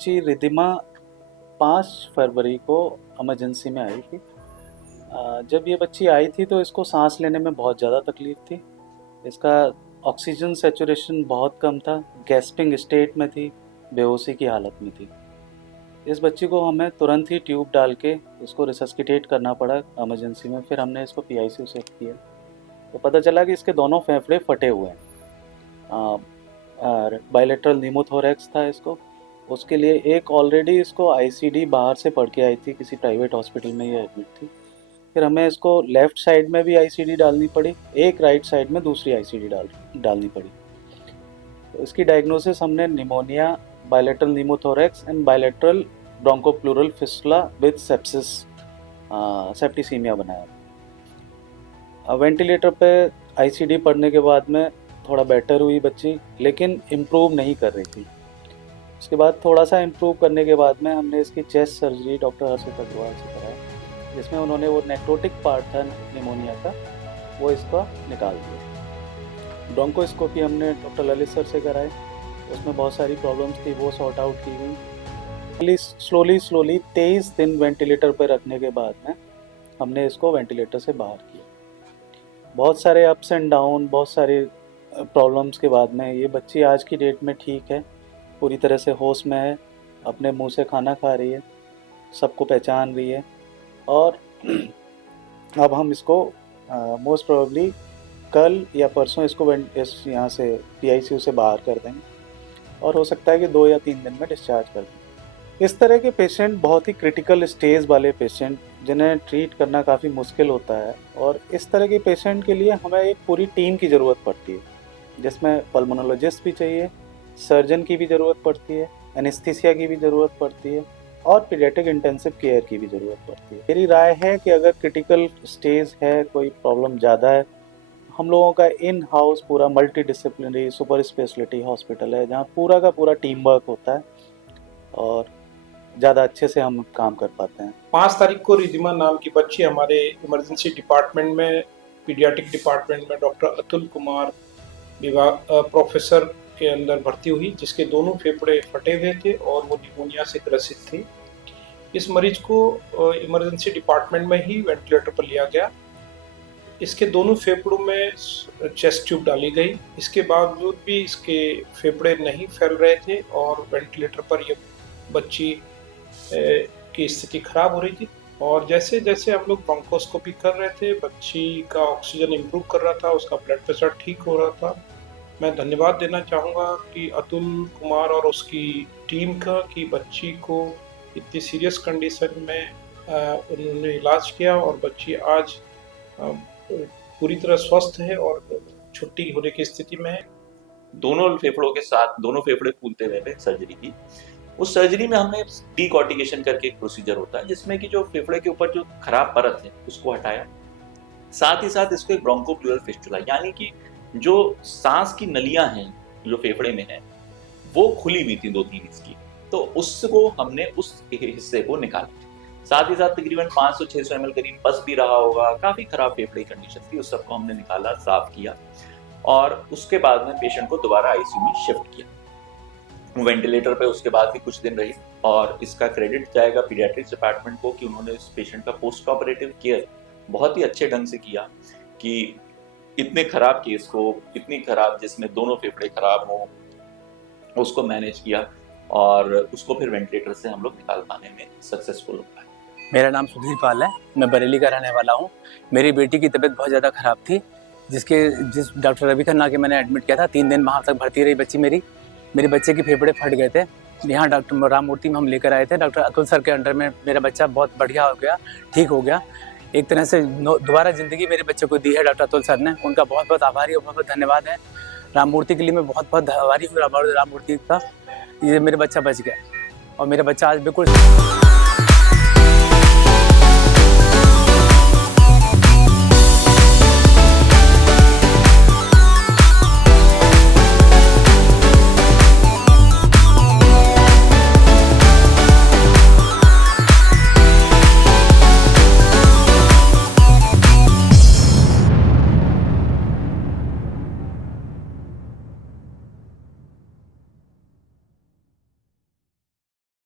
बच्ची रिधिमा 5 फरवरी को इमरजेंसी में आई थी। जब ये बच्ची आई थी तो इसको सांस लेने में बहुत ज़्यादा तकलीफ़ थी। इसका ऑक्सीजन सैचुरेशन बहुत कम था, गैस्पिंग स्टेट में थी, बेहोशी की हालत में थी। इस बच्ची को हमें तुरंत ही ट्यूब डाल के इसको रिसस्किटेट करना पड़ा इमरजेंसी में। फिर हमने इसको PICU शिफ्ट किया तो पता चला कि इसके दोनों फेफड़े फटे हुए हैं। बायलेटरल न्यूमोथोरैक्स था इसको। उसके लिए एक ऑलरेडी इसको ICD बाहर से पढ़ के आई थी, किसी प्राइवेट हॉस्पिटल में ये एडमिट थी। फिर हमें इसको लेफ़्ट साइड में भी ICD डालनी पड़ी, एक राइट साइड में दूसरी ICD डालनी पड़ी। तो इसकी डायग्नोसिस हमने pneumonia, bilateral pneumothorax and bilateral bronchopleural fistula with sepsis, septicemia बनाया। वेंटिलेटर पे ICD पढ़ने के बाद में थोड़ा बेटर हुई बच्ची, लेकिन इम्प्रूव नहीं कर रही थी। उसके बाद थोड़ा सा इम्प्रूव करने के बाद में हमने इसकी चेस्ट सर्जरी डॉक्टर हर्षित अग्रवाल से कराई, जिसमें उन्होंने वो नेक्रोटिक पार्ट था निमोनिया का, वो इसका निकाल दिया। ब्रोंकोस्कोपी हमने डॉक्टर ललित सर से कराई, उसमें बहुत सारी प्रॉब्लम्स थी, वो सॉर्ट आउट की गई। स्लोली 23 दिन वेंटिलेटर पर रखने के बाद में हमने इसको वेंटिलेटर से बाहर किया। बहुत सारे अप्स एंड डाउन, बहुत सारे प्रॉब्लम्स के बाद में ये बच्ची आज की डेट में ठीक है, पूरी तरह से होश में है, अपने मुंह से खाना खा रही है, सबको पहचान रही है। और अब हम इसको मोस्ट प्रोबेबली कल या परसों इसको यहाँ से PICU से बाहर कर देंगे और हो सकता है कि 2 या 3 दिन में डिस्चार्ज कर दें। इस तरह के पेशेंट बहुत ही क्रिटिकल स्टेज वाले पेशेंट, जिन्हें ट्रीट करना काफ़ी मुश्किल होता है, और इस तरह के पेशेंट के लिए हमें एक पूरी टीम की ज़रूरत पड़ती है, जिसमें पल्मोनोलॉजिस्ट भी चाहिए, सर्जन की भी ज़रूरत पड़ती है, एनेस्थीसिया की भी ज़रूरत पड़ती है, और पीडियाट्रिक इंटेंसिव केयर की भी ज़रूरत पड़ती है। मेरी राय है कि अगर क्रिटिकल स्टेज है, कोई प्रॉब्लम ज़्यादा है, हम लोगों का इन हाउस पूरा multi disciplinary super speciality hospital है, जहाँ पूरा का पूरा टीम वर्क होता है और ज़्यादा अच्छे से हम काम कर पाते हैं। 5 तारीख को रिधिमा नाम की बच्ची हमारे इमरजेंसी डिपार्टमेंट में, पीडियाट्रिक डिपार्टमेंट में डॉक्टर अतुल कुमार विभाग प्रोफेसर के अंदर भर्ती हुई, जिसके दोनों फेफड़े फटे हुए थे और वो निमोनिया से ग्रसित थी। इस मरीज को इमरजेंसी डिपार्टमेंट में ही वेंटिलेटर पर लिया गया। इसके दोनों फेफड़ों में चेस्ट ट्यूब डाली गई। इसके बावजूद भी इसके फेफड़े नहीं फैल रहे थे और वेंटिलेटर पर ये बच्ची की स्थिति खराब हो रही थी। और जैसे जैसे हम लोग ब्रोंकोस्कोपी कर रहे थे, बच्ची का ऑक्सीजन इम्प्रूव कर रहा था, उसका ब्लड प्रेशर ठीक हो रहा था। मैं धन्यवाद देना चाहूँगा कि अतुल कुमार और उसकी टीम का, कि बच्ची को इतनी सीरियस कंडीशन में उन्होंने इलाज किया और बच्ची आज पूरी तरह स्वस्थ है और छुट्टी होने की स्थिति में है। दोनों फेफड़ों के साथ दोनों फेफड़े फूलते हुए पे सर्जरी की। उस सर्जरी में हमने डीकॉर्टिकेशन करके एक प्रोसीजर होता है, जिसमें कि जो फेफड़े के ऊपर जो खराब परत है उसको हटाया। साथ ही साथ इसको एक ब्रोंकोप्लूरल फिस्टुला, यानी कि जो सांस की नलियां हैं जो फेफड़े में है वो खुली हुई थी 2-3 इंच की, तो उसको हमने उस हिस्से को निकाला। साथ ही साथ तकरीबन 500-600 ml करीब पस भी रहा होगा, काफी खराब फेफड़े की कंडीशन थी, उस सबको हमने निकाला, साफ किया और उसके बाद में पेशेंट को दोबारा ICU में शिफ्ट किया। वेंटिलेटर पे उसके बाद भी कुछ दिन रही और इसका क्रेडिट जाएगा पीडियाट्रिक्स डिपार्टमेंट को कि उन्होंने इस पेशेंट का पोस्ट ऑपरेटिव केयर बहुत ही अच्छे ढंग से किया, कि इतने खराब केस को, इतनी खराब जिसमें दोनों फेफड़े खराब हो, उसको मैनेज किया और उसको फिर वेंटिलेटर से हम लोग निकाल पाने में सक्सेसफुल हो पाए। मेरा नाम सुधीर पाल है, मैं बरेली का रहने वाला हूँ। मेरी बेटी की तबीयत बहुत ज़्यादा ख़राब थी, जिस डॉक्टर रवि खन्ना के मैंने एडमिट किया था। 3 दिन वहाँ तक भर्ती रही बच्ची मेरे बच्चे के फेफड़े फट गए थे। यहाँ डॉक्टर राममूर्ति में हम लेकर आए थे। डॉक्टर अतुल सर के अंडर में मेरा बच्चा बहुत बढ़िया हो गया, ठीक हो गया। एक तरह से दोबारा ज़िंदगी मेरे बच्चे को दी है डॉक्टर अतुल सर ने, उनका बहुत बहुत आभारी और बहुत बहुत धन्यवाद है। राममूर्ति के लिए मैं बहुत बहुत आभारी हूँ राममूर्ति का, ये मेरा बच्चा बच गया और मेरा बच्चा आज बिल्कुल